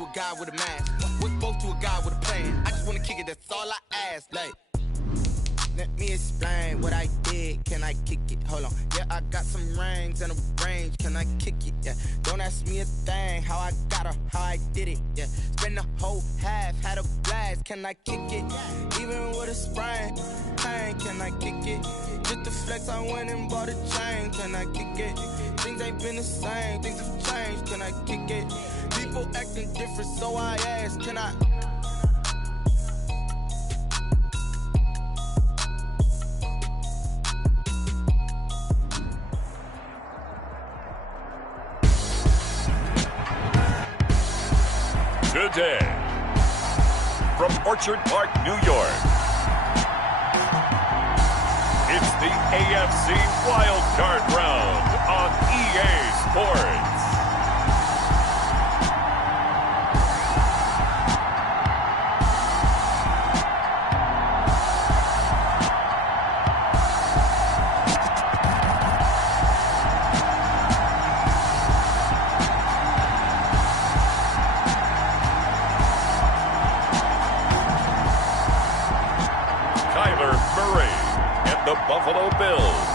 to a guy with a mask. What's both to a guy with a plan? I just wanna kick it, that's all I ask. Like, let me explain what I did. Can I kick it? Hold on. Yeah, I got some rings and a range. Can I kick it? Yeah. Don't ask me a thing. How I got her, how I did it. Yeah. Spend the whole half, had a blast. Can I kick it? Even with a sprain, pain. Can I kick it? Just to flex, I went and bought a chain. Can I kick it? Things ain't been the same. Things have changed. Can I kick it? People acting different, so I ask. Can I? Today, from Orchard Park, New York, it's the AFC Wild Card Round on EA Sports. The Buffalo Bills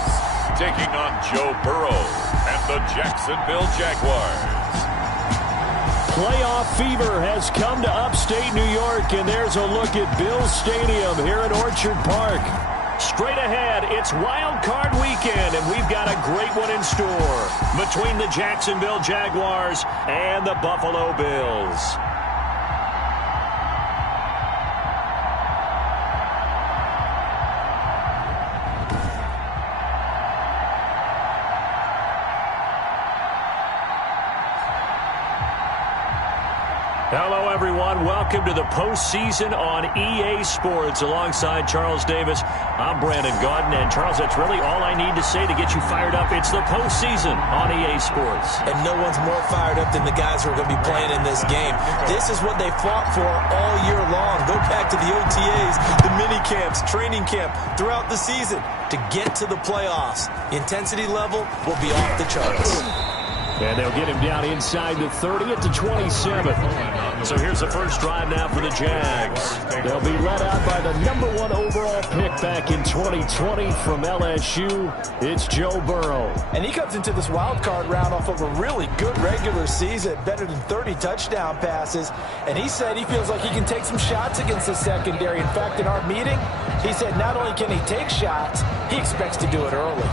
taking on Joe Burrow and the Jacksonville Jaguars. Playoff fever has come to upstate New York, and there's a look at Bills Stadium here at Orchard Park. Straight ahead, it's Wild Card Weekend, and we've got a great one in store between the Jacksonville Jaguars and the Buffalo Bills. Hello, everyone. Welcome to the postseason on EA Sports. Alongside Charles Davis, I'm Brandon Gaudin. And, Charles, that's really all I need to say to get you fired up. It's the postseason on EA Sports. And no one's more fired up than the guys who are going to be playing in this game. This is what they fought for all year long. Go back to the OTAs, the mini camps, training camp, throughout the season to get to the playoffs. The intensity level will be off the charts. And they'll get him down inside the 30 at the 27. So here's the first drive now for the Jags. They'll be led out by the #1 overall pick back in 2020 from LSU. It's Joe Burrow. And he comes into this wild card round off of a really good regular season, better than 30 touchdown passes. And he said he feels like he can take some shots against the secondary. In fact, in our meeting, he said not only can he take shots, he expects to do it early.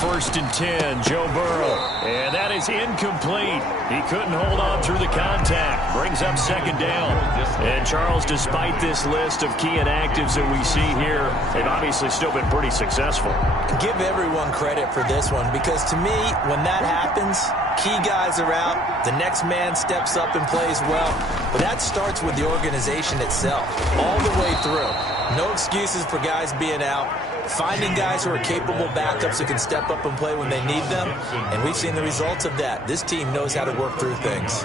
First and 10, Joe Burrow. And that is incomplete. He couldn't hold on through the contact. Brings up second down. And, Charles, despite this list of key inactives that we see here, they've obviously still been pretty successful. Give everyone credit for this one because, to me, when that happens, key guys are out, the next man steps up and plays well. But that starts with the organization itself, all the way through. No excuses for guys being out. Finding guys who are capable backups who can step up and play when they need them. And we've seen the results of that. This team knows how to work through things.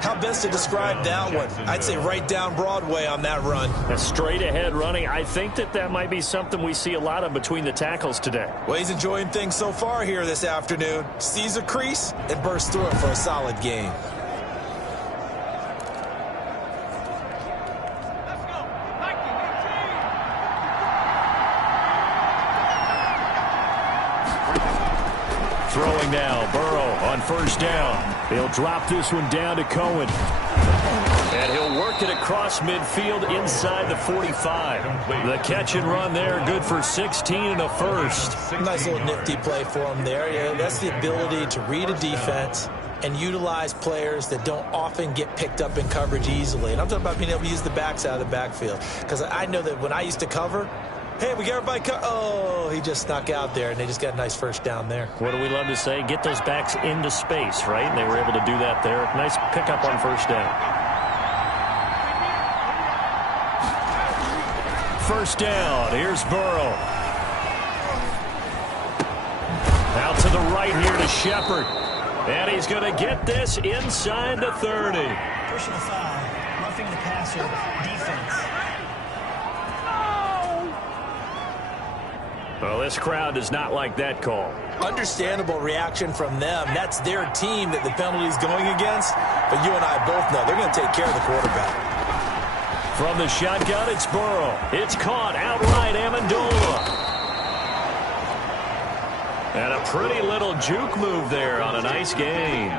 How best to describe that one? I'd say right down Broadway on that run. A straight ahead running. I think that might be something we see a lot of between the tackles today. Well, he's enjoying things so far here this afternoon. Sees a crease and bursts through it for a solid game. Throwing now, Burrow on first down. He'll drop this one down to Cohen. And he'll work it across midfield inside the 45. The catch and run there, good for 16 and a first. Nice little nifty play for him there. Yeah, that's the ability to read a defense and utilize players that don't often get picked up in coverage easily. And I'm talking about being able to use the backs out of the backfield. Because I know that when I used to cover, hey, we got everybody oh, he just snuck out there, and they just got a nice first down there. What do we love to say? Get those backs into space, right? And they were able to do that there. Nice pickup on first down. First down. Here's Burrow. Out to the right here to Shepard. And he's going to get this inside the 30. Personal foul. Roughing the passer. Defense. Well, this crowd does not like that call. Understandable reaction from them. That's their team that the penalty is going against. But you and I both know they're going to take care of the quarterback. From the shotgun, it's Burrow. It's caught outright, Amendola. And a pretty little juke move there on a nice game.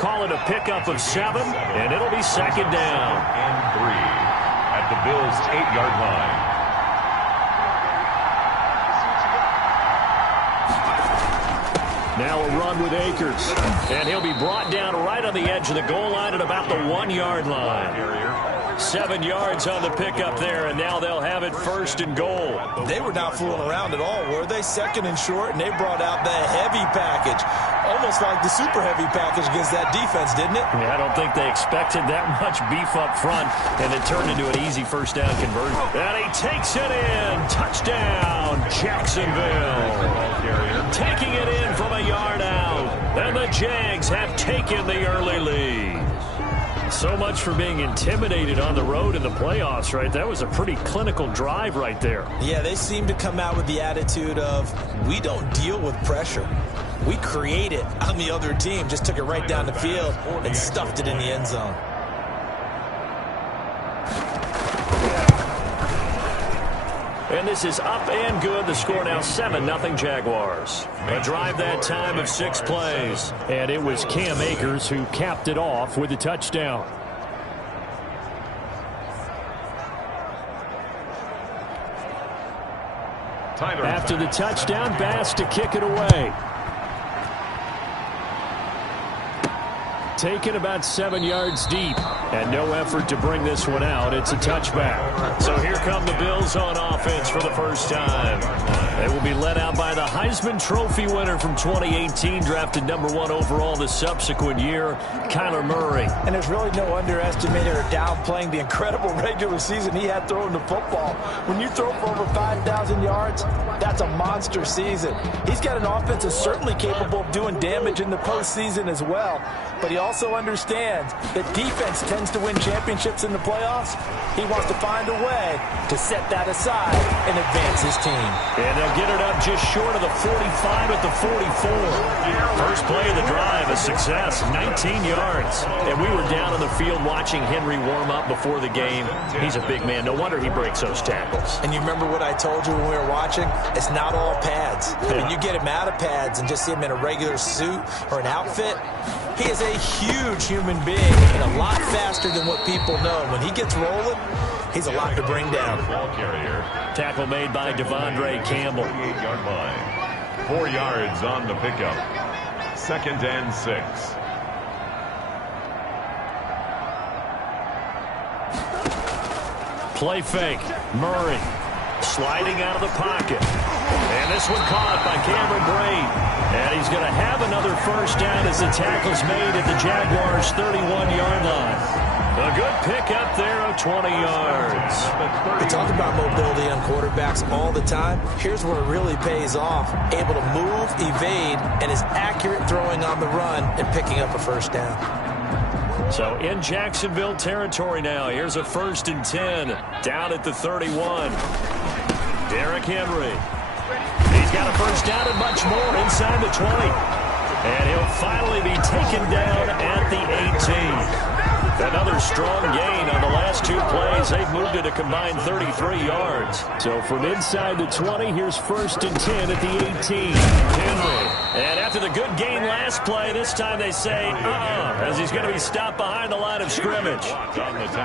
Call it a pickup of 7, and it'll be second down. And 3 at the Bills' 8-yard line. Now a run with Akers. And he'll be brought down right on the edge of the goal line at about the 1-yard line. 7 yards on the pickup there, and now they'll have it first and goal. They were not fooling around at all, were they? Second and short, and they brought out the heavy package. Almost like the super heavy package against that defense, didn't it? Yeah, I don't think they expected that much beef up front, and it turned into an easy first down conversion. And he takes it in. Touchdown, Jacksonville. Taking it in from a yard out. And the Jags have taken the early lead. So much for being intimidated on the road in the playoffs, right? That was a pretty clinical drive right there. Yeah, they seem to come out with the attitude of, we don't deal with pressure. We create it on the other team. Just took it right down the field and stuffed it in the end zone. And this is up and good. The score now 7-0 Jaguars. A drive that time of 6 plays. And it was Cam Akers who capped it off with a touchdown. After the touchdown, Bass to kick it away. Taken about 7 yards deep, and no effort to bring this one out. It's a touchback. So here come the Bills on offense for the first time. They will be led out by the Heisman Trophy winner from 2018, drafted #1 overall the subsequent year, Kyler Murray. And there's really no underestimating or downplaying the incredible regular season he had throwing the football. When you throw for over 5,000 yards, that's a monster season. He's got an offense that's certainly capable of doing damage in the postseason as well. But he also understands that defense tends to win championships in the playoffs. He wants to find a way to set that aside and advance his team. And they'll get it up just short of the 45 at the 44. First play of the drive, a success, 19 yards. And we were down on the field watching Henry warm up before the game. He's a big man. No wonder he breaks those tackles. And you remember what I told you when we were watching? It's not all pads. When you get him out of pads and just see him in a regular suit or an outfit, he is a huge human being and a lot faster than what people know. When he gets rolling, he's a lot to bring down. Ball carrier. Tackle made by Devondre Campbell. 8-yard line. 4 yards on the pickup. 2nd and 6. Play fake. Murray sliding out of the pocket. And this one caught by Cameron Brate. And he's going to have another first down as the tackle's made at the Jaguars' 31-yard line. A good pickup there of 20 yards. We talk about mobility on quarterbacks all the time. Here's where it really pays off. Able to move, evade, and is accurate throwing on the run and picking up a first down. So in Jacksonville territory now. Here's a 1st and 10 down at the 31. Derrick Henry. He's got a first down and much more inside the 20. And he'll finally be taken down at the 18. Another strong gain on the last 2 plays. They've moved it a combined 33 yards. So from inside the 20, here's 1st and 10 at the 18. Henry. And after the good gain last play, this time they say, as he's going to be stopped behind the line of scrimmage.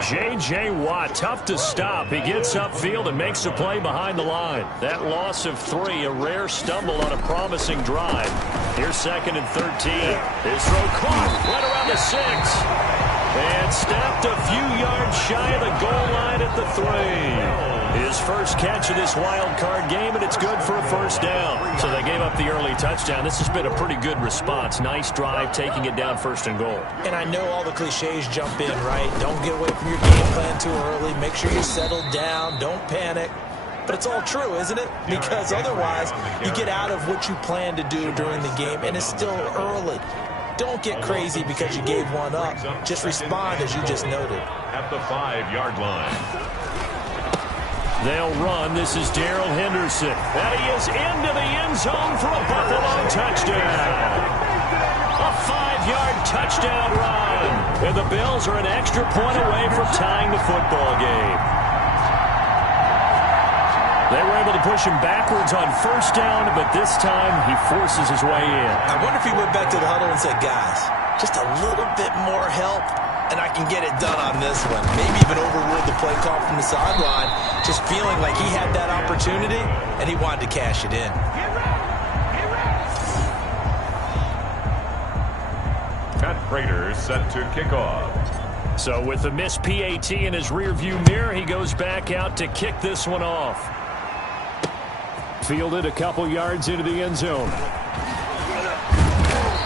J.J. Watt, tough to stop. He gets upfield and makes a play behind the line. That loss of 3, a rare stumble on a promising drive. Here's 2nd and 13. His throw caught right around the 6. And stepped a few yards shy of the goal line at the 3. His first catch of this wild card game, and it's good for a first down. So they gave up the early touchdown. This has been a pretty good response. Nice drive, taking it down 1st and goal. And I know all the cliches jump in, right? Don't get away from your game plan too early. Make sure you're settled down. Don't panic. But it's all true, isn't it? Because otherwise, you get out of what you plan to do during the game, and it's still early. Don't get crazy because you gave one up. Just respond as you just noted. At the 5-yard line. They'll run. This is Darrell Henderson. And he is into the end zone for a Buffalo touchdown. A 5-yard touchdown run. And the Bills are an extra point away from tying the football game. They were able to push him backwards on first down, but this time he forces his way in. I wonder if he went back to the huddle and said, guys, just a little bit more help, and I can get it done on this one. Maybe even overruled the play call from the sideline, just feeling like he had that opportunity, and he wanted to cash it in. Matt Prater set to kick off. So with the missed PAT in his rearview mirror, he goes back out to kick this one off. Fielded a couple yards into the end zone.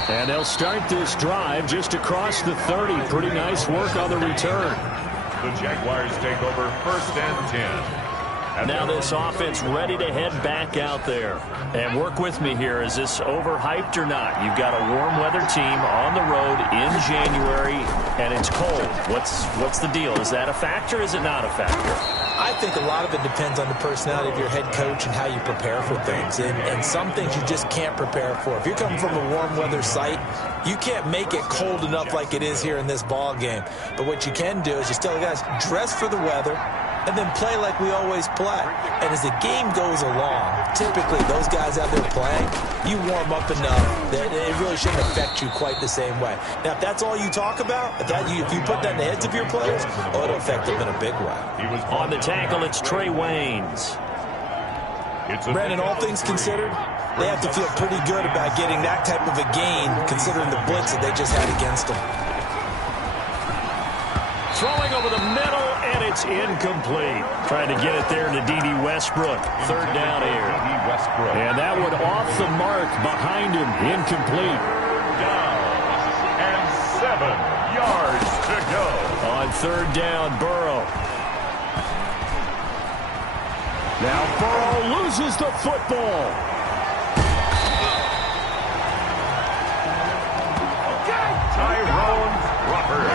And they'll start this drive just across the 30. Pretty nice work on the return. The Jaguars take over 1st and 10. Now this offense ready to head back out there. And work with me here. Is this overhyped or not? You've got a warm weather team on the road in January, and it's cold. What's the deal? Is that a factor or is it not a factor? I think a lot of it depends on the personality of your head coach and how you prepare for things. And some things you just can't prepare for. If you're coming from a warm weather site, you can't make it cold enough like it is here in this ball game. But what you can do is just tell the guys, dress for the weather, and then play like we always play. And as the game goes along, typically those guys out there playing, you warm up enough that it really shouldn't affect you quite the same way. Now, if that's all you talk about, if you put that in the heads of your players, it'll affect them in a big way. On the tackle, it's Trey Waynes. Brandon, all things considered, they have to feel pretty good about getting that type of a gain, considering the blitz that they just had against them. Throwing over the middle, and it's incomplete. Trying to get it there to D.D. Westbrook. 3rd down here. And that one off the mark behind him. Incomplete. Down. And 7 yards to go. On 3rd down, Burrow. Now Burrow loses the football. Tyrone Crawford.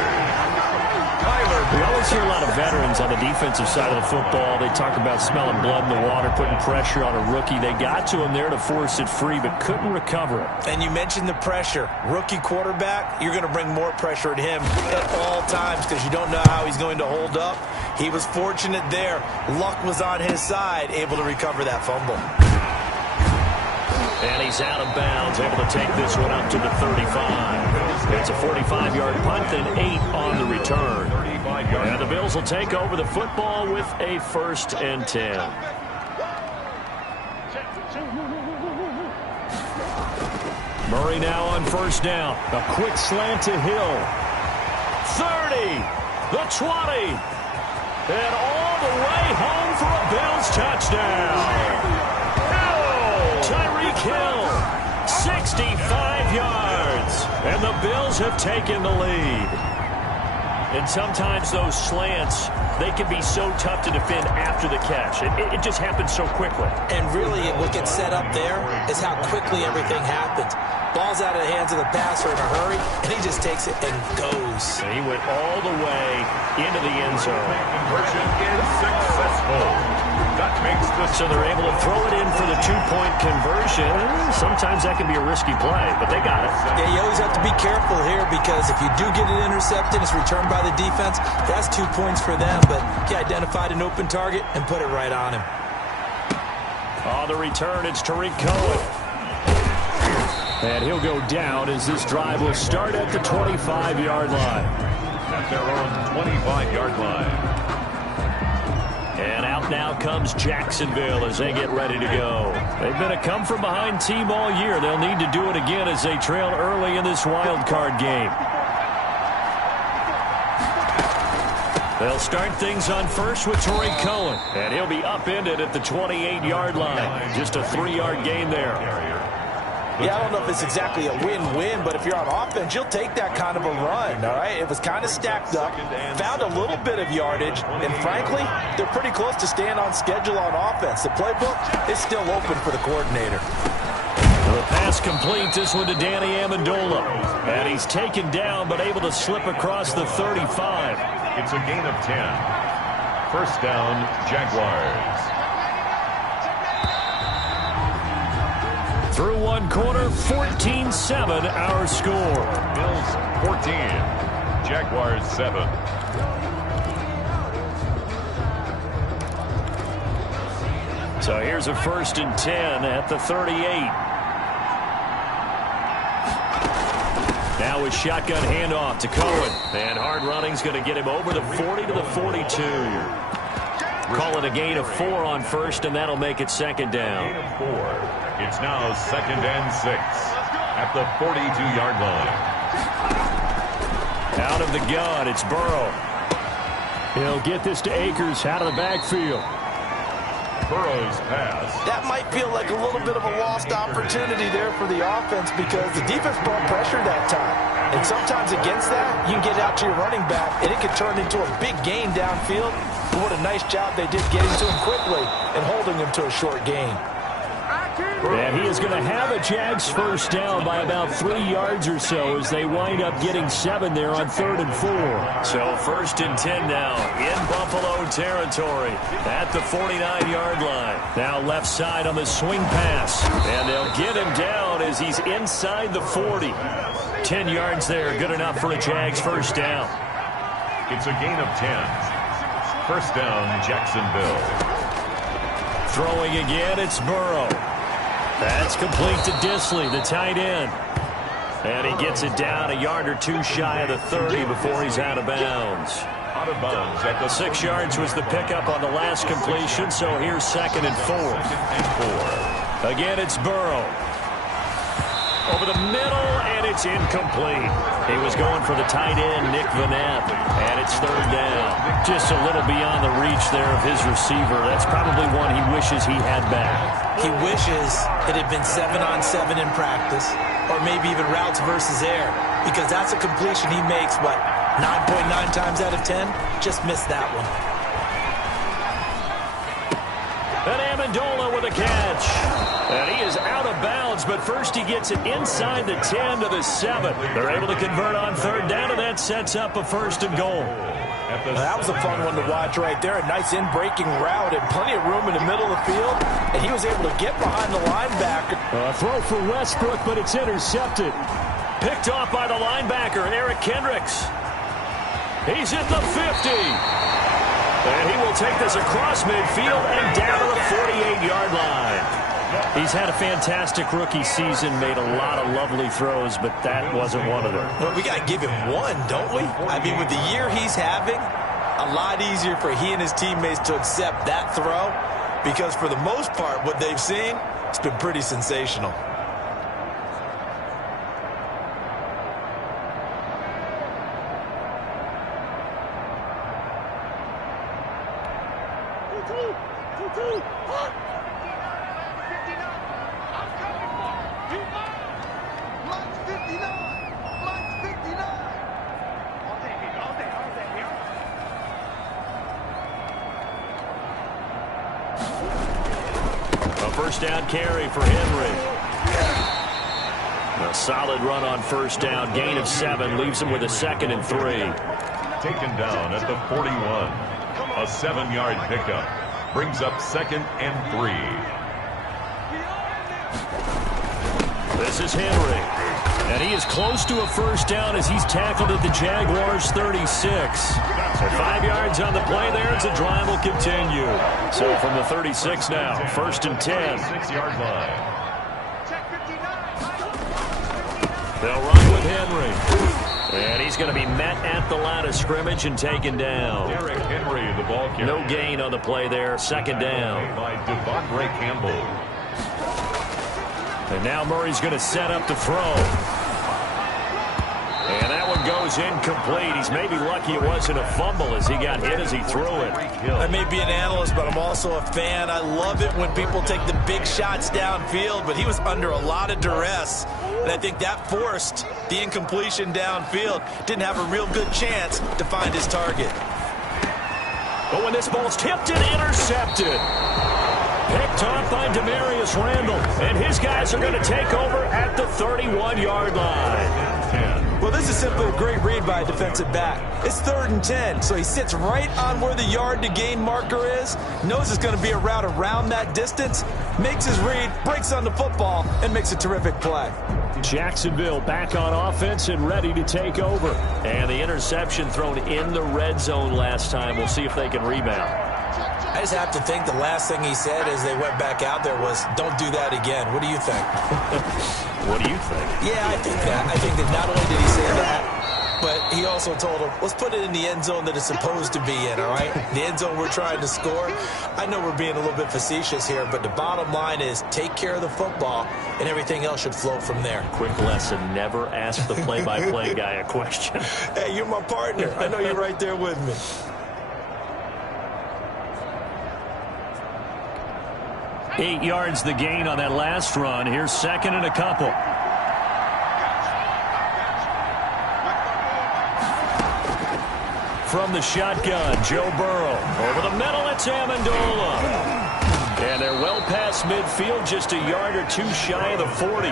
We always hear a lot of veterans on the defensive side of the football. They talk about smelling blood in the water, putting pressure on a rookie. They got to him there to force it free, but couldn't recover it. And you mentioned the pressure. Rookie quarterback, you're going to bring more pressure at him at all times because you don't know how he's going to hold up. He was fortunate there. Luck was on his side, able to recover that fumble. And he's out of bounds, able to take this one up to the 35. It's a 45-yard punt, then 8 on the return. And the Bills will take over the football with a 1st and 10. Murray now on 1st down. A quick slant to Hill. 30, the 20, and all the way home for a Bills touchdown. Tyreek Hill, 65 yards, and the Bills have taken the lead. And sometimes those slants, they can be so tough to defend after the catch. It just happens so quickly. And really, what gets set up there is how quickly everything happens. Ball's out of the hands of the passer in a hurry, and he just takes it and goes. And he went all the way into the end zone. Conversion is successful. That makes the So they're able to throw it in for the 2-point conversion. Sometimes that can be a risky play, but they got it. Yeah, you always have to be careful here because if you do get it intercepted, it's returned by the defense. That's 2 points for them, but he identified an open target and put it right on him. On the return, it's Tariq Cohen. And he'll go down as this drive will start at the 25-yard line. At their own 25-yard line. And out now comes Jacksonville as they get ready to go. They've been a come-from-behind team all year. They'll need to do it again as they trail early in this wild card game. They'll start things on first with Tariq Cohen. And he'll be upended at the 28-yard line. Just a 3-yard gain there. Yeah, I don't know if it's exactly a win-win, but if you're on offense, you'll take that kind of a run, all right? It was kind of stacked up, found a little bit of yardage, and frankly, they're pretty close to staying on schedule on offense. The playbook is still open for the coordinator. The pass complete, this one to Danny Amendola. And he's taken down, but able to slip across the 35. It's a gain of 10. First down, Jaguars. Through one quarter, 14-7 our score. Bills 14, Jaguars 7. So here's a 1st and 10 at the 38. Now a shotgun handoff to Cohen. And hard running's going to get him over the 40 to the 42. Call it a gain of 4 on first, and that'll make it second down. Gain of 4. It's now 2nd and 6 at the 42-yard line. Out of the gun, it's Burrow. He'll get this to Akers out of the backfield. Burrow's pass. That might feel like a little bit of a lost opportunity there for the offense because the defense brought pressure that time. And sometimes against that, you can get out to your running back, and it can turn into a big gain downfield. But what a nice job they did getting to him quickly and holding him to a short gain. And he is going to have a Jags first down by about 3 yards or so as they wind up getting 7 there on 3rd and 4. So 1st and 10 now in Buffalo territory at the 49-yard line. Now left side on the swing pass. And they'll get him down as he's inside the 40. 10 yards there, good enough for a Jags first down. It's a gain of 10. First down, Jacksonville. Throwing again, it's Burrow. That's complete to Disley, the tight end. And he gets it down a yard or 2 shy of the 30 before he's out of bounds. Out of bounds at the 6 yards was the pickup on the last completion, so here's 2nd and 4. Again, it's Burrow. Over the middle, and it's incomplete. He was going for the tight end, Nick Vanette, and it's 3rd down. Just a little beyond the reach there of his receiver. That's probably one he wishes he had back. He wishes it had been 7-on-7 in practice, or maybe even routes versus air, because that's a completion he makes, what, 9.9 times out of 10? Just missed that one. And Amendola with a catch. And he is out of bounds, but first he gets it inside the 10 to the 7. They're able to convert on 3rd down, and that sets up a 1st and goal. That was a fun one to watch right there. A nice in-breaking route and plenty of room in the middle of the field. And he was able to get behind the linebacker. A throw for Westbrook, but it's intercepted. Picked off by the linebacker, Eric Kendricks. He's at the 50. And he will take this across midfield and down to the 48-yard line. He's had a fantastic rookie season, made a lot of lovely throws, but that wasn't one of them. Well, we got to give him one, don't we? I mean, with the year he's having, a lot easier for he and his teammates to accept that throw because for the most part, what they've seen, it's been pretty sensational. First down carry for Henry. A solid run on first down. Gain of 7 leaves him with a 2nd and 3. Taken down at the 41. A 7-yard pickup. Brings up 2nd and 3. This is Henry. And he is close to a first down as he's tackled at the Jaguars 36. So 5 yards on the play there as the drive will continue. So from the 36 now, 1st and 10. 6-yard line. They'll run with Henry. And he's going to be met at the line of scrimmage and taken down. Derrick Henry, the ball carrier. No gain on the play there, 2nd down. By Devondre Campbell. And now Murray's going to set up to throw. And that one goes incomplete. He's maybe lucky it wasn't a fumble as he got hit as he threw it. I may be an analyst, but I'm also a fan. I love it when people take the big shots downfield, but he was under a lot of duress. And I think that forced the incompletion downfield. Didn't have a real good chance to find his target. But when this ball's tipped and intercepted. Picked off by Demarius Randall. And his guys are going to take over at the 31-yard line. 10. Well, this is simply a great read by a defensive back. It's 3rd and 10, so he sits right on where the yard to gain marker is, knows it's going to be a route around that distance, makes his read, breaks on the football, and makes a terrific play. Jacksonville back on offense and ready to take over. And the interception thrown in the red zone last time. We'll see if they can rebound. I just have to think the last thing he said as they went back out there was, don't do that again. What do you think? What do you think? Yeah, I think that. I think that not only did he say that, but he also told him, let's put it in the end zone that it's supposed to be in, all right? The end zone we're trying to score. I know we're being a little bit facetious here, but the bottom line is take care of the football, and everything else should flow from there. Quick lesson, never ask the play-by-play guy a question. Hey, you're my partner. I know you're right there with me. Eight yards the gain on that last run. Here's 2nd and a couple. From the shotgun, Joe Burrow. Over the middle, it's Amendola. And they're well past midfield, just a yard or two shy of the 40.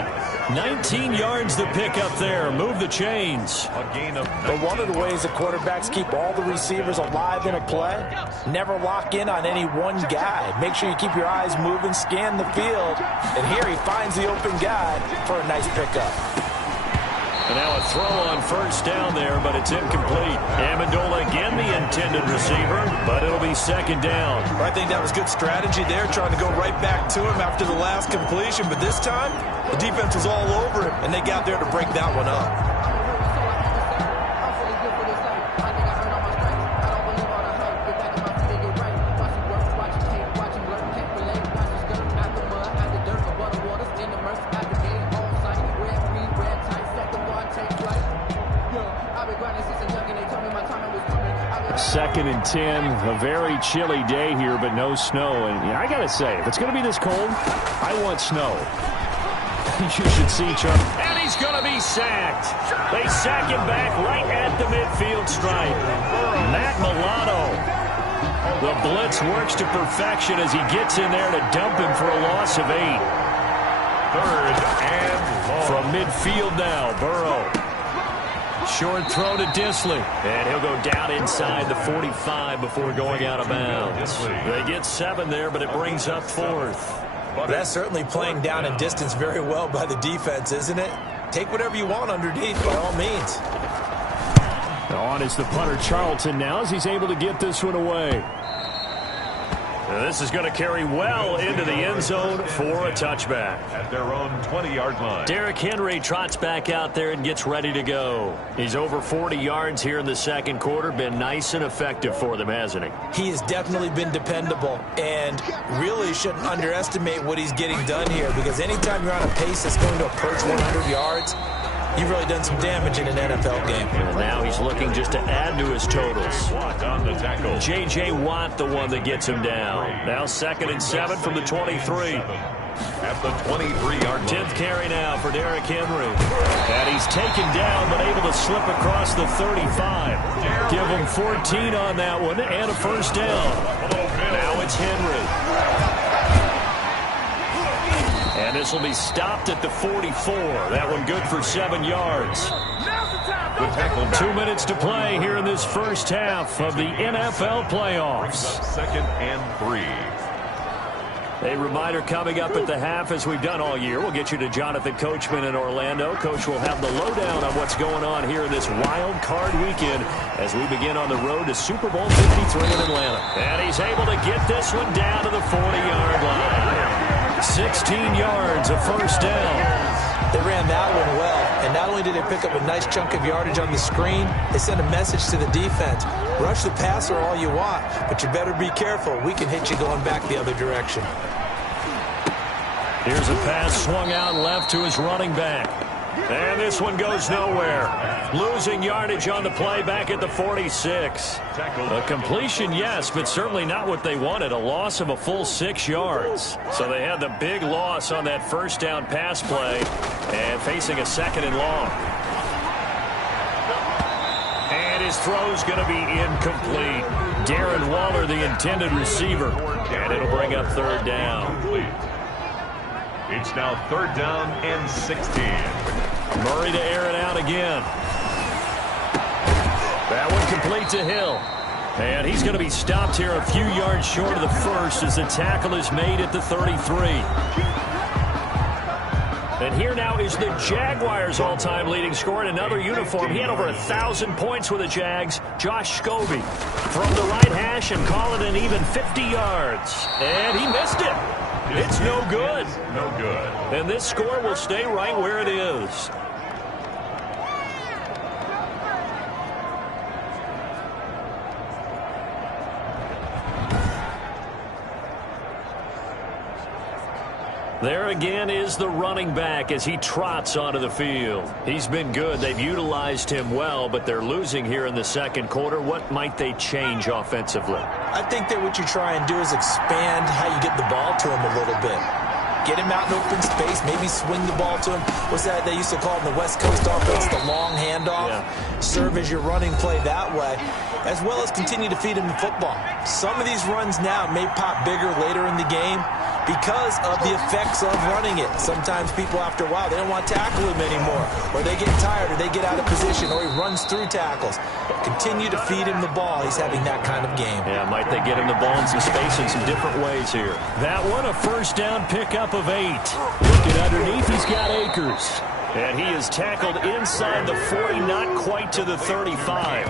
19 yards the pick up there. Move the chains. But one of the ways the quarterbacks keep all the receivers alive in a play, never lock in on any one guy. Make sure you keep your eyes moving, scan the field. And here he finds the open guy for a nice pickup. And now a throw on 1st down there, but it's incomplete. Amendola again the intended receiver, but it'll be 2nd down. I think that was good strategy there, trying to go right back to him after the last completion. But this time, the defense was all over him, and they got there to break that one up. Second and 10, a very chilly day here, but no snow. And I got to say, if it's going to be this cold, I want snow. You should see Chuck. And he's going to be sacked. They sack him back right at the midfield stripe. Matt Milano. The blitz works to perfection as he gets in there to dump him for a loss of 8. 3rd and long. From midfield now, Burrow. Short throw to Disley. And he'll go down inside the 45 before going out of bounds. They get 7 there, but it brings up 4th. That's certainly playing down in distance very well by the defense, isn't it? Take whatever you want underneath, by all means. On is the punter Charlton now as he's able to get this one away. This is going to carry well into the end zone for a touchback. At their own 20-yard line. Derrick Henry trots back out there and gets ready to go. He's over 40 yards here in the 2nd quarter. Been nice and effective for them, hasn't he? He has definitely been dependable and really shouldn't underestimate what he's getting done here, because anytime you're on a pace that's going to approach 100 yards, you've really done some damage in an NFL game. And now he's looking just to add to his totals. Watt on the tackle. J.J. Watt, the one that gets him down. Now 2nd and 7 from the 23. At the 23-yard line. 10th carry now for Derrick Henry. And he's taken down, but able to slip across the 35. Give him 14 on that one and a 1st down. Now it's Henry. And this will be stopped at the 44. That one good for 7 yards. 2 minutes to play here in this first half of the NFL playoffs. 2nd and 3. A reminder coming up at the half, as we've done all year. We'll get you to Jonathan Coachman in Orlando. Coach will have the lowdown on what's going on here in this wild card weekend as we begin on the road to Super Bowl 53 in Atlanta. And he's able to get this one down to the 40-yard line. 16 yards, a 1st down. They ran that one well, and not only did they pick up a nice chunk of yardage on the screen, they sent a message to the defense. Rush the passer all you want, but you better be careful. We can hit you going back the other direction. Here's a pass swung out left to his running back. And this one goes nowhere. Losing yardage on the play back at the 46. A completion, yes, but certainly not what they wanted. A loss of a full 6 yards. So they had the big loss on that 1st down pass play and facing a 2nd and long. And his throw's going to be incomplete. Darren Waller, the intended receiver. And it'll bring up 3rd down. It's now 3rd down and 16. Murray to air it out again. That one complete to Hill. And he's going to be stopped here a few yards short of the first as the tackle is made at the 33. And here now is the Jaguars' all-time leading scorer in another uniform. He had over 1,000 points with the Jags, Josh Scobie. From the right hash and call it an even 50 yards. And he missed it. It's no good. No good. And this score will stay right where it is. There again is the running back as he trots onto the field. He's been good. They've utilized him well, but they're losing here in the second quarter. What might they change offensively? I think that what you try and do is expand how you get the ball to him a little bit. Get him out in open space, maybe swing the ball to him. What's that they used to call in the West Coast offense, the long handoff? Yeah. Serve as your running play that way, as well as continue to feed him the football. Some of these runs now may pop bigger later in the game because of the effects of running it. Sometimes people, after a while, they don't want to tackle him anymore, or they get tired, or they get out of position, or he runs through tackles. Continue to feed him the ball. He's having that kind of game. Yeah, might they get him the ball in some space in some different ways here. That one, a first down pickup of 8. Looking underneath, he's got Akers. And he is tackled inside the 40, not quite to the 35.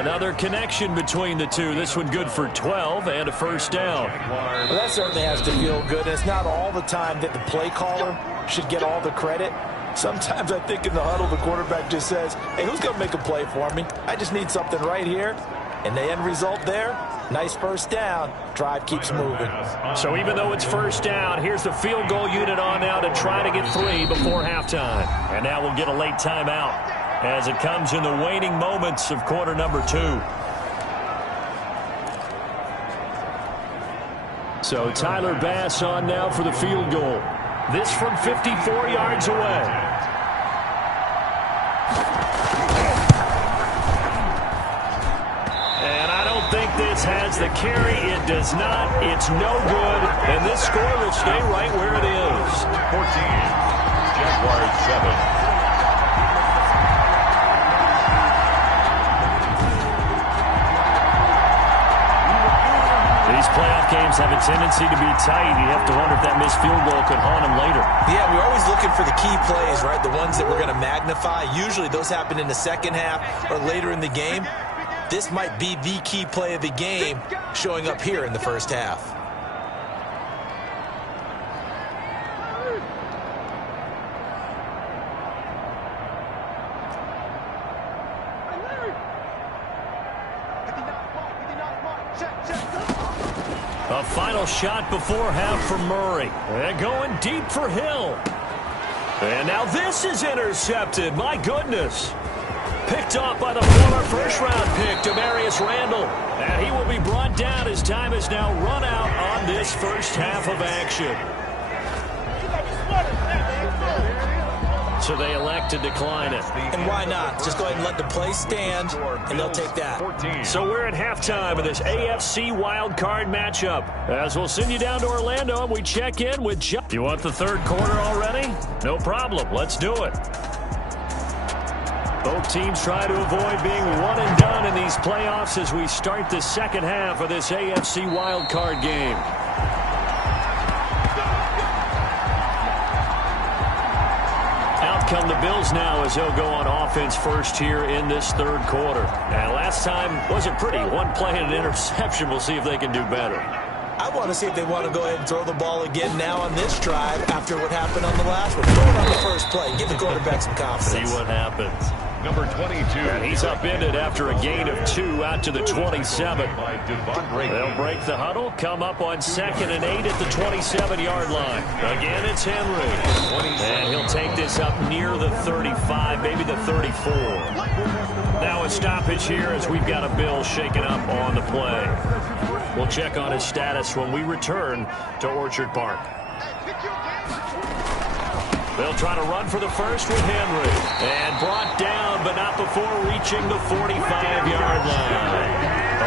Another connection between the two. This one good for 12 and a first down. Well, that certainly has to feel good. It's not all the time that the play caller should get all the credit. Sometimes I think in the huddle, the quarterback just says, hey, who's going to make a play for me? I just need something right here. And the end result there, nice first down. Drive keeps moving. So even though it's first down, here's the field goal unit on now to try to get 3 before halftime. And now we'll get a late timeout as it comes in the waning moments of quarter number 2. So Tyler Bass on now for the field goal. This from 54 yards away. Think this has the carry. It does not. It's no good. And this score will stay right where it is. 14. Jaguars 7. These playoff games have a tendency to be tight. You have to wonder if that missed field goal could haunt them later. Yeah, we're always looking for the key plays, right? The ones that we're going to magnify. Usually those happen in the second half or later in the game. This might be the key play of the game showing up here in the first half. A final shot before half for Murray. And going deep for Hill. And now this is intercepted. My goodness. Picked off by the former first-round pick, Demarius Randall. And he will be brought down as time is now run out on this first half of action. So they elect to decline it. And why not? Just go ahead and let the play stand, and they'll take that. So we're at halftime of this AFC wildcard matchup. As we'll send you down to Orlando, and we check in with John. You want the third quarter already? No problem. Let's do it. Both teams try to avoid being one and done in these playoffs as we start the second half of this AFC wildcard game. Out come the Bills now as they'll go on offense first here in this third quarter. And last time wasn't pretty. One play and an interception. We'll see if they can do better. I want to see if they want to go ahead and throw the ball again now on this drive after what happened on the last one. Throw it on the first play. Give the quarterback some confidence. See what happens. Number 22. And he's upended after a gain of 2 out to the 27. They'll break the huddle, come up on 2nd and 8 at the 27-yard line. Again, it's Henry. And he'll take this up near the 35, maybe the 34. Now a stoppage here as we've got a Bill shaken up on the play. We'll check on his status when we return to Orchard Park. They'll try to run for the first with Henry. And brought down, but not before reaching the 45-yard line.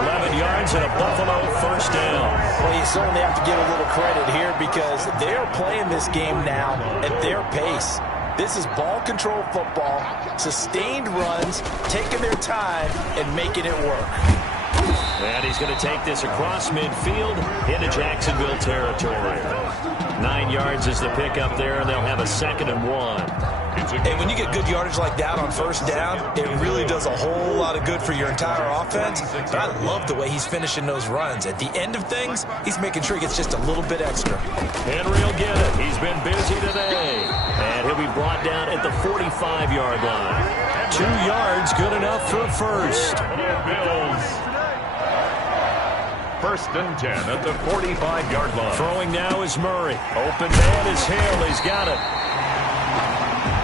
11 yards and a Buffalo first down. Well, you certainly have to give a little credit here because they're playing this game now at their pace. This is ball control football, sustained runs, taking their time, and making it work. And he's going to take this across midfield into Jacksonville territory. 9 yards is the pickup there, and they'll have a 2nd and 1. And when you get good yardage like that on first down, it really does a whole lot of good for your entire offense. But I love the way he's finishing those runs. At the end of things, he's making sure he gets just a little bit extra. Henry will get it. He's been busy today. And he'll be brought down at the 45-yard line. 2 yards, good enough for a first. Bills. 1st and 10 at the 45-yard line. Throwing now is Murray. Open man is Hill. He's got it.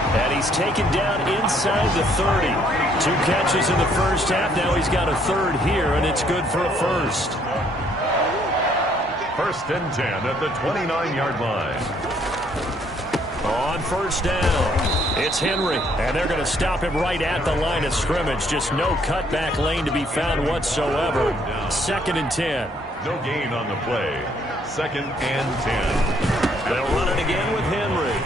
And he's taken down inside the 30. 2 catches in the first half. Now he's got a 3rd here, and it's good for a first. 1st and 10 at the 29-yard line. On first down, it's Henry. And they're going to stop him right at the line of scrimmage. Just no cutback lane to be found whatsoever. 2nd and 10. No gain on the play. 2nd and 10. They'll run it again with Henry.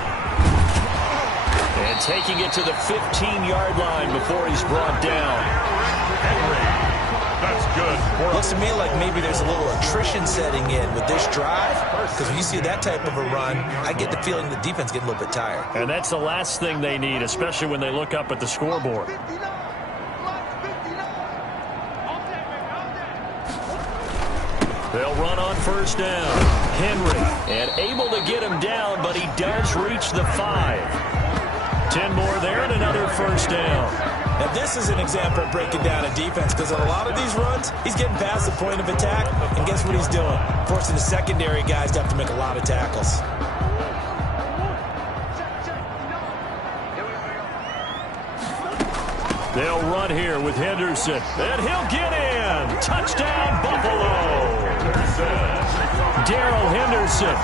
And taking it to the 15-yard line before he's brought down. Henry. That's good. Looks to me like maybe there's a little attrition setting in with this drive. Because when you see that type of a run, I get the feeling the defense getting a little bit tired. And that's the last thing they need, especially when they look up at the scoreboard. They'll run on first down. Henry. And able to get him down, but he does reach the 5. 10 more there and another first down. Now this is an example of breaking down a defense, because on a lot of these runs, he's getting past the point of attack, and guess what he's doing? Forcing the secondary guys to have to make a lot of tackles. They'll run here with Henderson, and he'll get in. Touchdown, Buffalo. Darrell Henderson,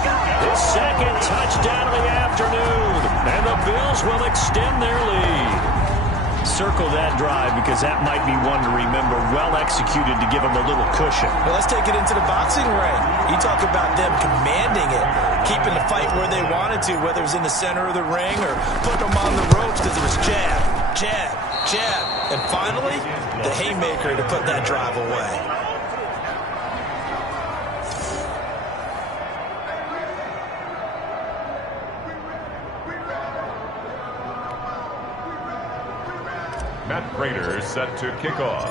his 2nd touchdown of the afternoon, and the Bills will extend their lead. Circle that drive, because that might be one to remember. Well executed to give them a little cushion. Well, let's take it into the boxing ring. You talk about them commanding it, keeping the fight where they wanted to, whether it was in the center of the ring or putting them on the ropes, because it was jab, jab, jab, and finally, the haymaker to put that drive away. Matt Prater set to kick off.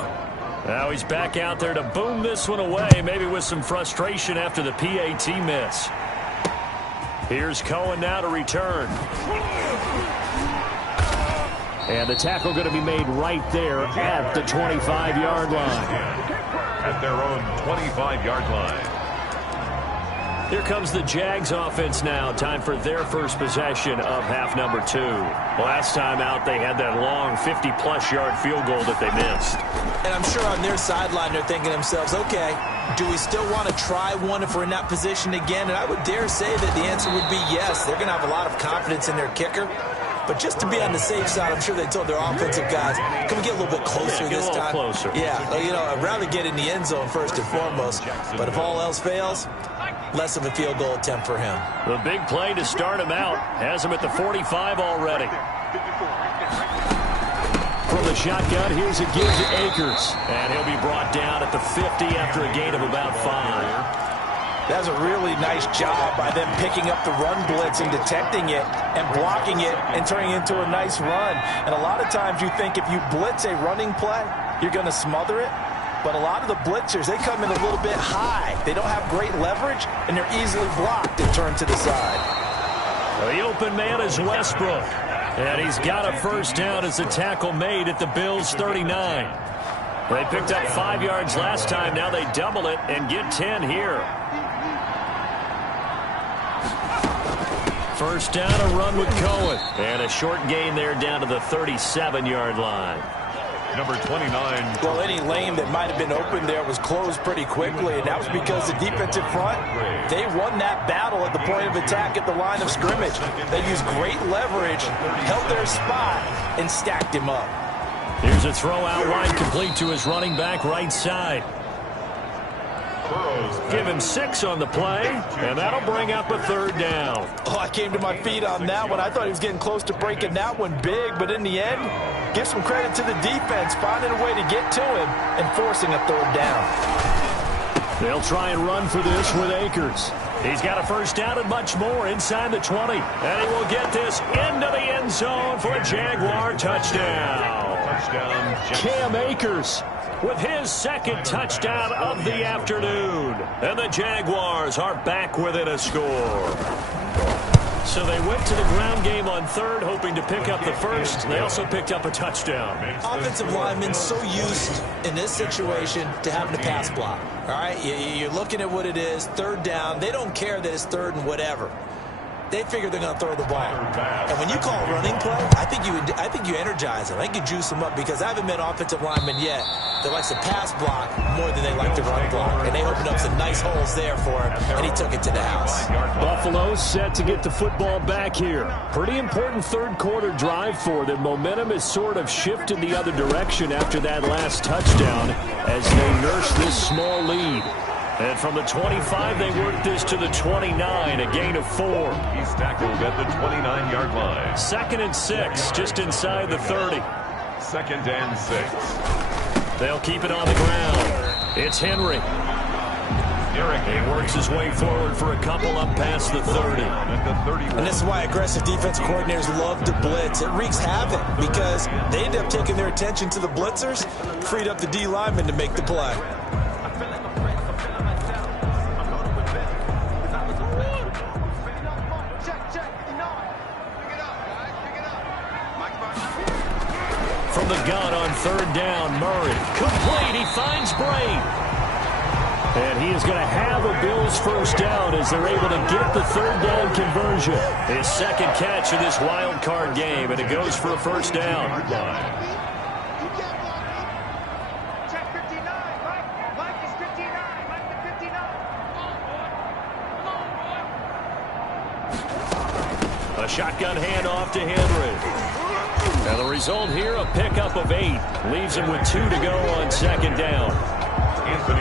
Now he's back out there to boom this one away, maybe with some frustration after the PAT miss. Here's Cohen now to return. And the tackle going to be made right there at the 25-yard line. At their own 25-yard line. Here comes the Jags offense now. Time for their first possession of half number 2. Last time out, they had that long 50-plus yard field goal that they missed. And I'm sure on their sideline, they're thinking to themselves, okay, do we still want to try one if we're in that position again? And I would dare say that the answer would be yes. They're going to have a lot of confidence in their kicker. But just to be on the safe side, I'm sure they told their offensive guys, can we get a little bit closer this time? Closer. Yeah, you know, I'd rather get in the end zone first and foremost. But if all else fails, less of a field goal attempt for him. The big play to start him out. Has him at the 45 already. From the shotgun, here's a give to Akers. And he'll be brought down at the 50 after a gain of about 5. That's a really nice job by them picking up the run blitz and detecting it and blocking it and turning it into a nice run. And a lot of times you think if you blitz a running play, you're going to smother it. But a lot of the blitzers, they come in a little bit high. They don't have great leverage, and they're easily blocked and turned to the side. The open man is Westbrook. And he's got a first down as the tackle made at the Bills' 39. They picked up 5 yards last time. Now they double it and get 10 here. First down, a run with Cohen. And a short gain there down to the 37-yard line. Number 29. Well, any lane that might have been open there was closed pretty quickly, and that was because the defensive front, they won that battle at the point of attack at the line of scrimmage. They used great leverage, held their spot, and stacked him up. Here's a throw out wide, complete to his running back right side. Give him 6 on the play, and that'll bring up a 3rd down. Oh, I came to my feet on that one. I thought he was getting close to breaking that one big, but in the end, give some credit to the defense, finding a way to get to him and forcing a 3rd down. They'll try and run for this with Akers. He's got a 1st down and much more inside the 20. And he will get this into the end zone for a Jaguar touchdown. Cam Akers with his 2nd touchdown of the afternoon. And the Jaguars are back within a score. So they went to the ground game on 3rd, hoping to pick up the 1st. They also picked up a touchdown. Offensive linemen so used in this situation to having to pass block. All right, you're looking at what it is, 3rd down. They don't care that it's 3rd and whatever. They figure they're going to throw the ball. And when you call a running play, I think you energize them. I think you juice them up because I haven't met offensive linemen yet that likes to pass block more than they like to run block. And they opened up some nice holes there for him, and he took it to the house. Buffalo set to get the football back here. Pretty important 3rd quarter drive for them. Momentum has sort of shifted the other direction after that last touchdown as they nurse this small lead. And from the 25, they work this to the 29, a gain of 4. He's tackled at the 29-yard line. 2nd and 6, just inside the 30. 2nd and 6. They'll keep it on the ground. It's Henry. He works his way forward for a couple up past the 30. And this is why aggressive defense coordinators love to blitz. It wreaks havoc because they end up taking their attention to the blitzers, freed up the D lineman to make the play. From the gun on 3rd down, Murray. Complete, he finds Brain. And he is going to have a Bills 1st down as they're able to get the 3rd down conversion. His 2nd catch of this wild card game, and it goes for a 1st down. A shotgun handoff to Henry. And the result here, a pickup of 8. Leaves him with 2 to go on 2nd down.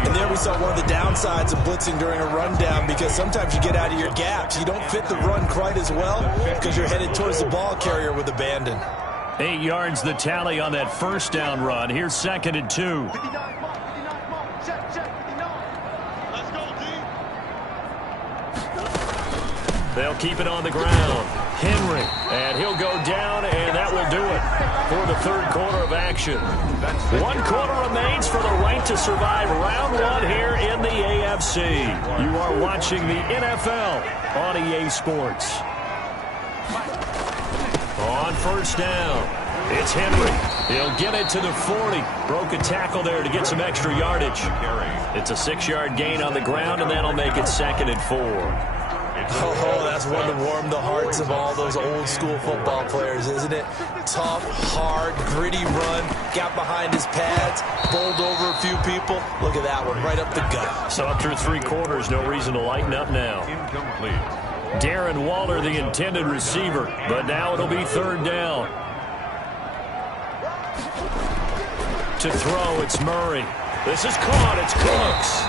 And there we saw one of the downsides of blitzing during a rundown because sometimes you get out of your gaps. You don't fit the run quite as well because you're headed towards the ball carrier with abandon. 8 yards the tally on that 1st down run. Here's 2nd and 2. They'll keep it on the ground. Henry, and he'll go down, and that will do it for the 3rd quarter of action. 1 quarter remains for the right to survive round 1 here in the AFC. You are watching the NFL on EA Sports. On 1st down, it's Henry. He'll get it to the 40. Broke a tackle there to get some extra yardage. It's a 6-yard gain on the ground, and that'll make it 2nd and 4. Oh, that's one to warm the hearts of all those old-school football players, isn't it? Tough, hard, gritty run, got behind his pads, bowled over a few people. Look at that one, right up the gut. So after 3 quarters, no reason to lighten up now. Incomplete. Darren Waller, the intended receiver, but now it'll be 3rd down. To throw, it's Murray. This is caught, it's Cooks.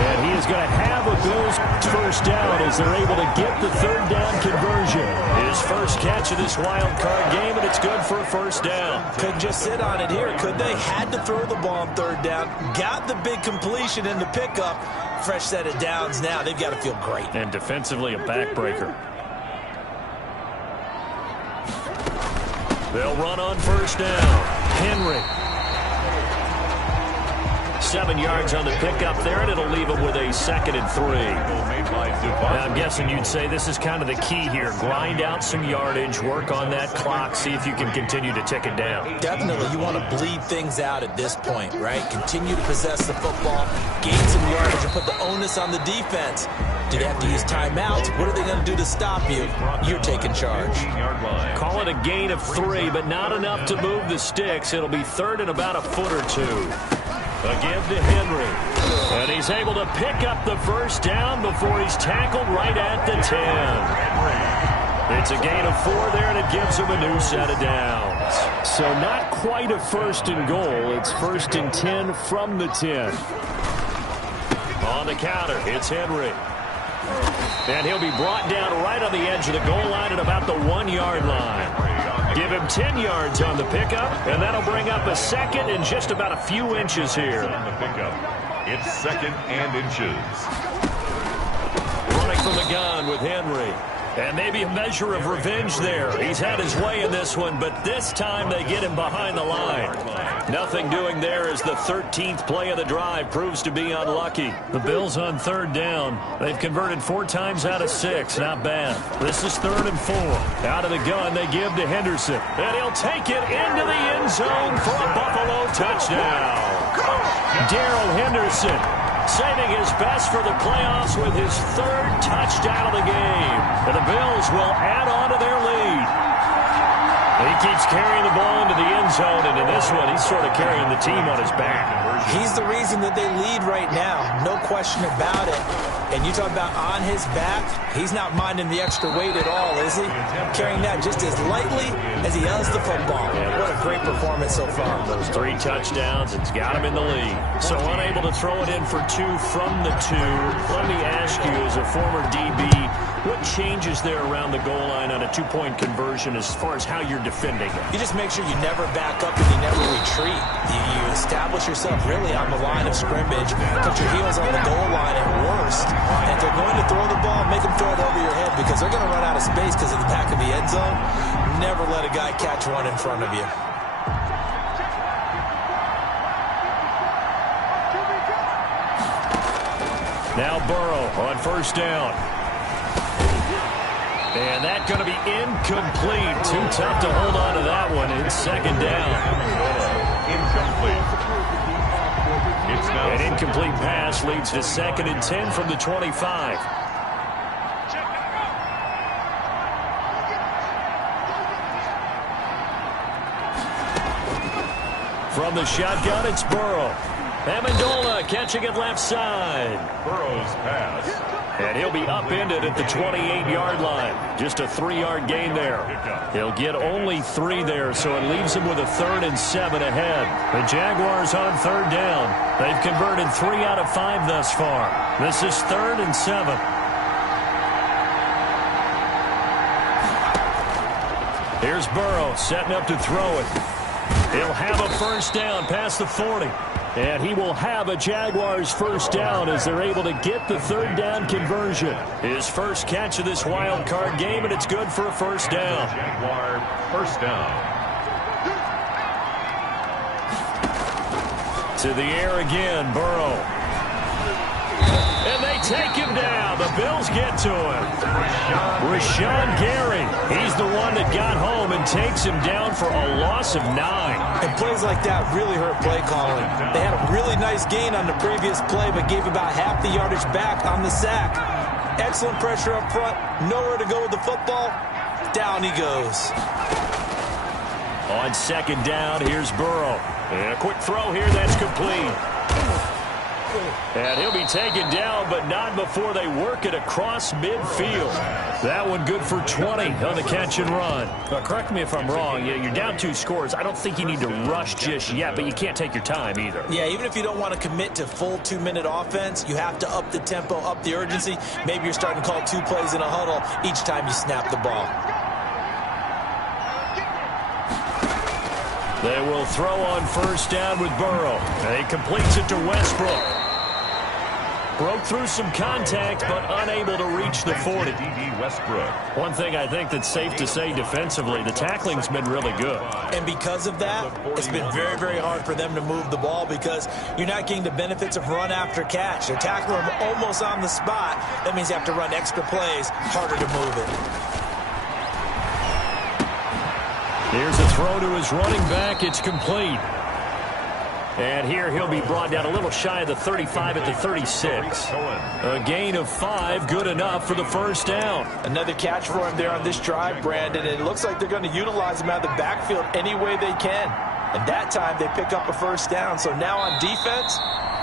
And he is going to have a Bills 1st down as they're able to get the 3rd down conversion. His 1st catch of this wild card game, and it's good for a 1st down. Couldn't just sit on it here, could they? Had to throw the ball on 3rd down. Got the big completion in the pickup. Fresh set of downs now. They've got to feel great. And defensively, a backbreaker. They'll run on 1st down. Henry. 7 yards on the pickup there, and it'll leave him with a 2nd and 3. Now, I'm guessing you'd say this is kind of the key here. Grind out some yardage, work on that clock, see if you can continue to tick it down. Definitely. You want to bleed things out at this point, right? Continue to possess the football, gain some yardage, and put the onus on the defense. Do they have to use timeouts? What are they going to do to stop you? You're taking charge. Call it a gain of 3, but not enough to move the sticks. It'll be 3rd and about a foot or 2. A give to Henry. And he's able to pick up the 1st down before he's tackled right at the 10. It's a gain of 4 there, and it gives him a new set of downs. So not quite a 1st and goal. It's 1st and 10 from the 10. On the counter, it's Henry. And he'll be brought down right on the edge of the goal line at about the 1-yard line. Give him 10 yards on the pickup, and that'll bring up a second and just about a few inches here. On the pickup, it's second and inches. Running from the gun with Henry. And maybe a measure of revenge there. He's had his way in this one, but this time they get him behind the line. Nothing doing there as the 13th play of the drive proves to be unlucky. The Bills on third down. They've converted 4 times out of 6. Not bad. This is 3rd and 4. Out of the gun, they give to Henderson. And he'll take it into the end zone for a Buffalo touchdown. Darrell Henderson saving his best for the playoffs with his 3rd touchdown of the game. And the Bills will add on to their lead. He keeps carrying the ball into the end zone, and in this one, he's sort of carrying the team on his back. He's the reason that they lead right now. No question about it. And you talk about on his back, he's not minding the extra weight at all, is he? Carrying that just as lightly as he does the football. What a great performance so far. Those 3 touchdowns, it's got him in the lead. So unable to throw it in for 2 from the 2. Let me ask you, as a former DB, what changes there around the goal line on a 2-point conversion as far as how you're defending it? You just make sure you never back up and you never retreat. You establish yourself really on the line of scrimmage, put your heels on the goal line at worst. And if they're going to throw the ball, make them throw it over your head because they're going to run out of space because of the back of the end zone. Never let a guy catch one in front of you. Now Burrow on first down. And that's going to be incomplete. Too tough to hold on to that one. It's 2nd down. Incomplete. It's now An incomplete pass leads to 2nd and 10 from the 25. From the shotgun, it's Burrow. Amendola catching it left side. Burrow's pass. And he'll be upended at the 28-yard line. Just a 3-yard gain there. He'll get only 3 there, so it leaves him with a 3rd and 7 ahead. The Jaguars on 3rd down. They've converted 3 out of 5 thus far. This is 3rd and 7. Here's Burrow setting up to throw it. He'll have a first down past the 40. And he will have a Jaguars first down as they're able to get the 3rd down conversion. His first catch of this wild card game, and it's good for a first down. Jaguar first down. To the air again, Burrow. And they take him down. The Bills get to him. Rashawn Gary. He's the one that got home and takes him down for a loss of 9. And plays like that really hurt play calling. They had a really nice gain on the previous play, but gave about half the yardage back on the sack. Excellent pressure up front. Nowhere to go with the football. Down he goes. On 2nd down, here's Burrow. And a quick throw here that's complete. And he'll be taken down, but not before they work it across midfield. That one good for 20 on the catch and run. Now, correct me if I'm wrong. You're down 2 scores. I don't think you need to rush just yet, but you can't take your time either. Yeah, even if you don't want to commit to full 2-minute offense, you have to up the tempo, up the urgency. Maybe you're starting to call 2 plays in a huddle each time you snap the ball. They will throw on first down with Burrow. And he completes it to Westbrook. Broke through some contact, but unable to reach the 40. Westbrook. One thing I think that's safe to say defensively, the tackling's been really good. And because of that, it's been very, very hard for them to move the ball because you're not getting the benefits of run after catch. They're tackling them almost on the spot. That means you have to run extra plays, harder to move it. Here's a throw to his running back. It's complete. And here he'll be brought down a little shy of the 35 at the 36. A gain of 5, good enough for the first down. Another catch for him there on this drive, Brandon. And it looks like they're going to utilize him out of the backfield any way they can. And that time they pick up a first down. So now on defense,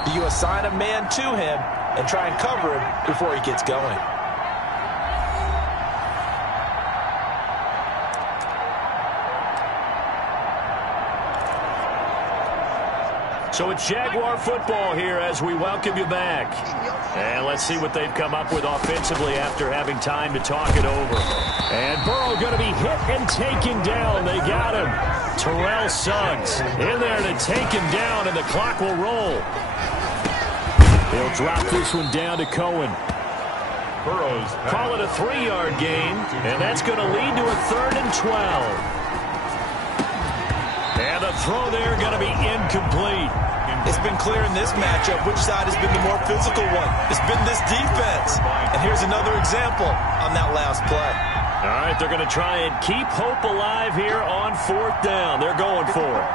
do you assign a man to him and try and cover him before he gets going? So it's Jaguar football here as we welcome you back. And let's see what they've come up with offensively after having time to talk it over. And Burrow going to be hit and taken down. They got him. Terrell Suggs in there to take him down, and the clock will roll. They'll drop this one down to Cohen. Call it a 3-yard gain, and that's going to lead to a 3rd and 12. And the throw there going to be incomplete. It's been clear in this matchup which side has been the more physical one. It's been this defense. And here's another example on that last play. All right, they're going to try and keep hope alive here on 4th down. They're going for it.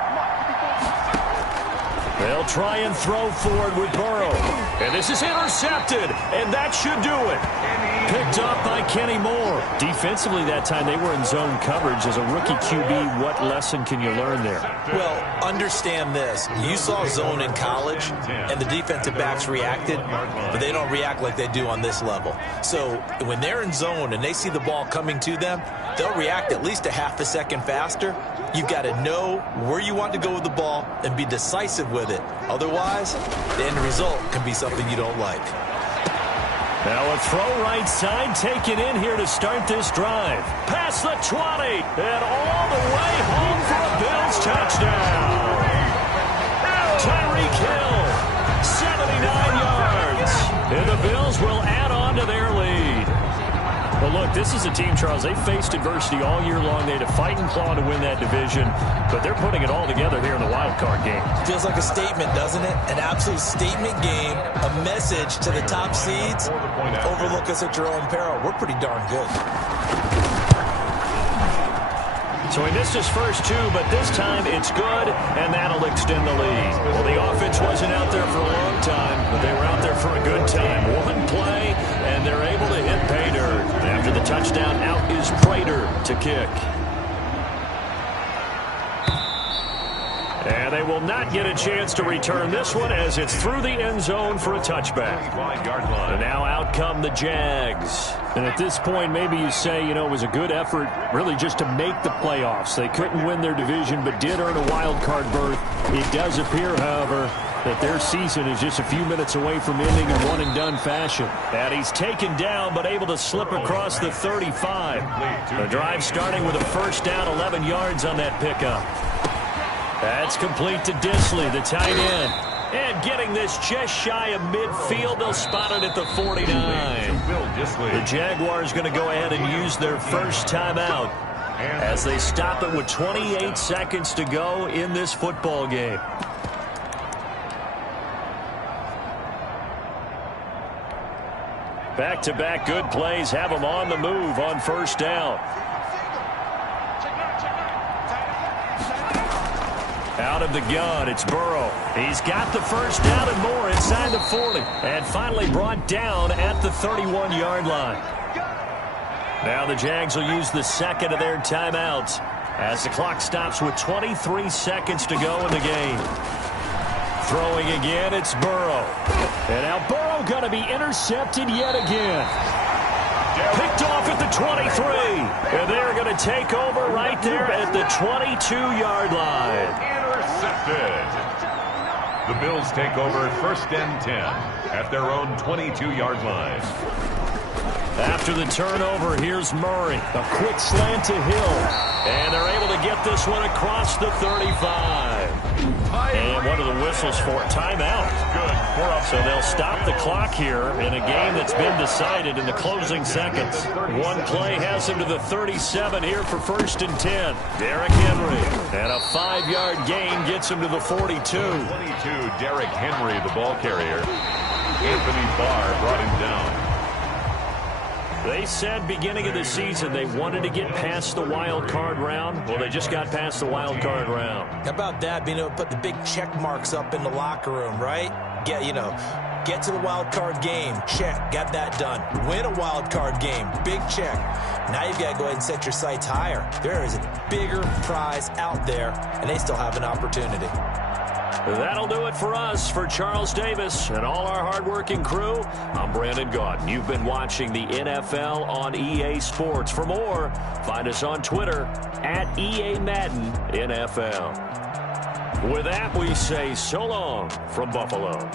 They'll try and throw forward with Burrow. And this is intercepted, and that should do it. Picked up by Kenny Moore. Defensively that time, they were in zone coverage. As a rookie QB, what lesson can you learn there? Well, understand this. You saw zone in college, and the defensive backs reacted, but they don't react like they do on this level. So when they're in zone and they see the ball coming to them, they'll react at least a half a second faster. You've got to know where you want to go with the ball and be decisive with it. Otherwise, the end result can be something you don't like. Now a throw right side taken in here to start this drive. Past the 20 and all the way home for a Bills touchdown. Tyreek Hill, 79 yards. And the Bills will add on to their lead. Well, look, this is a team, Charles, they faced adversity all year long. They had to fight and claw to win that division, but they're putting it all together here in the wild card game. Feels like a statement, doesn't it? An absolute statement game, a message to the top seeds. Overlook us at your own peril. We're pretty darn good. So he missed his first 2, but this time it's good, and that'll extend the lead. Well, the offense wasn't out there for a long time, but they were out there for a good time. One play, and they're able to hit pay dirt. After the touchdown, out is Prater to kick. And they will not get a chance to return this one as it's through the end zone for a touchback. And now out come the Jags. And at this point, maybe you say, you know, it was a good effort really just to make the playoffs. They couldn't win their division but did earn a wild card berth. It does appear, however, that their season is just a few minutes away from ending in one-and-done fashion. And he's taken down but able to slip across the 35. The drive starting with a first down, 11 yards on that pickup. That's complete to Disley, the tight end. And getting this just shy of midfield, they'll spot it at the 49. The Jaguars going to go ahead and use their first timeout as they stop it with 28 seconds to go in this football game. Back-to-back good plays have them on the move on first down. Out of the gun, it's Burrow. He's got the first down and more inside the 40. And finally brought down at the 31-yard line. Now the Jags will use the second of their timeouts as the clock stops with 23 seconds to go in the game. Throwing again, it's Burrow. And now Burrow going to be intercepted yet again. Picked off at the 23. And they're going to take over right there at the 22-yard line. The Bills take over 1st and 10 at their own 22-yard line. After the turnover, here's Murray. A quick slant to Hill. And they're able to get this one across the 35. And what are the whistles for? Timeout. So they'll stop the clock here in a game that's been decided in the closing seconds. One play has him to the 37 here for 1st and 10. Derrick Henry. And a 5-yard gain gets him to the 42. 22, Derrick Henry, the ball carrier. Anthony Barr brought him down. They said beginning of the season they wanted to get past the wild card round. Well, they just got past the wild card round. How about that, being able to put the big check marks up in the locker room, right? Get to the wild card game. Check. Got that done. Win a wild card game. Big check. Now you've got to go ahead and set your sights higher. There is a bigger prize out there, and they still have an opportunity. That'll do it for us. For Charles Davis and all our hardworking crew, I'm Brandon Gaudin. You've been watching the NFL on EA Sports. For more, find us on Twitter @EA Madden NFL. With that, we say so long from Buffalo.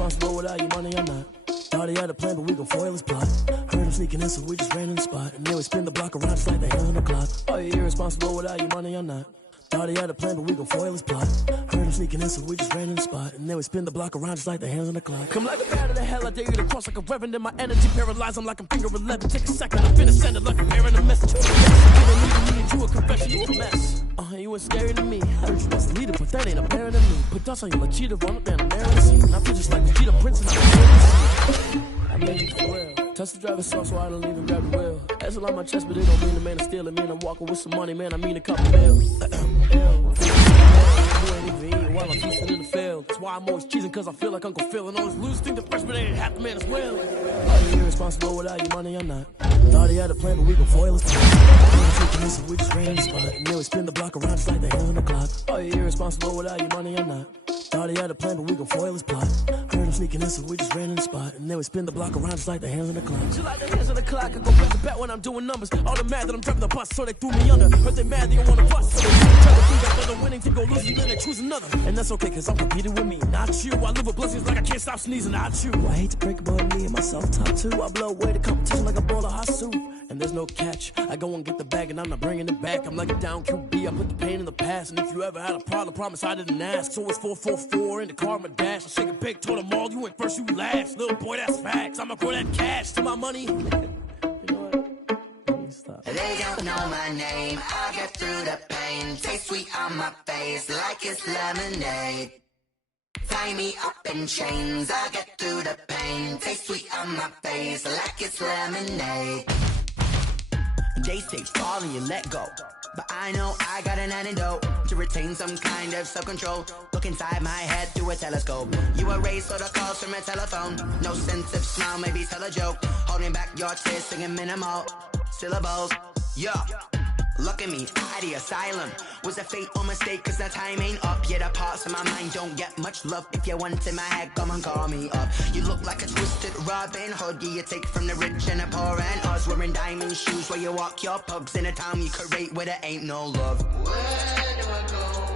Responsible without your money, I'm not. Thought he had a plan, but we gon' foil his plot. Heard him sneaking in, so we just ran in the spot. And then we spin the block around just like the hands on the clock. Oh, you're irresponsible without your money, I'm not. Thought he had a plan, but we gon' foil his plot. Heard him sneaking in, so we just ran in the spot. And then we spin the block around just like the hands on the clock. Come like a bat of the hell, I dare you to cross like a reverend. In my energy paralyzed, I'm like I'm finger 11. Take a second, I'm finna send it like a parent a message. You a confession, you a mess. You ain't scary to me. Heard you was a leader, but that ain't apparent to me. Put dust on you like cheetah, run up down the narrow scene. And I feel just like the cheetah prince and I made it for real. Touch the driver's soft, so I don't even grab the wheel. That's a lot on my chest, but it don't mean the man is stealing. Man, I'm walking with some money, man, I mean a couple mil. You ain't even eating while I'm feasting in the field. That's why I'm always cheesing, cause I feel like Uncle Phil. And all this loose thing, the freshman ain't half the man as well. Are you irresponsible without your money? I'm not. Thought he had a plan, but we gon' foil his plan. So we just ran in the spot. And then we spin the block around just like the hands on the clock. Are you irresponsible without your money? I'm not. Thought he had a plan, but we gon' foil his plot. Heard him sneaking in, so we just ran in the spot. And then we spin the block around just like the hands on the clock. Just like the hands on the clock, I go back to back when I'm doing numbers. All the mad that I'm driving the bus, so they threw me under. Heard they mad, they don't wanna bust. So they try to think that the winning team go lose, and then they choose another. And that's okay, cause I'm competing with me, not you. I live with blessings like I can't stop sneezing, not you. I hate to break it, but me and myself top too. I blow away the competition like a bowl of hot soup. And there's no catch. I go and get the bag and I'm not bringing it back. I'm like a down QB, I put the pain in the past. And if you ever had a problem, promise I didn't ask. So it's 444 in the car, my dash. I shake a big, told them all, you went first, you last. Little boy, that's facts. I'ma grow that cash to my money. You know what? Stop. They don't know my name. I get through the pain. Taste sweet on my face like it's lemonade. Tie me up in chains. I get through the pain. Taste sweet on my face like it's lemonade. They say fall and you let go. But I know I got an antidote to retain some kind of self-control. Look inside my head through a telescope. You erase all the calls from a telephone. No sense of smile, maybe tell a joke. Holding back your tears, singing minimal syllables. Yo, look at me, out the asylum. Was a fate or mistake, cause the time ain't up. Yet the parts of my mind don't get much love. If you want in my head, come and call me up. You look like a twisted Robin Hood. Yeah, you take from the rich and the poor and us. Wearing diamond shoes where you walk your pugs in a town you create where there ain't no love. Where do I go?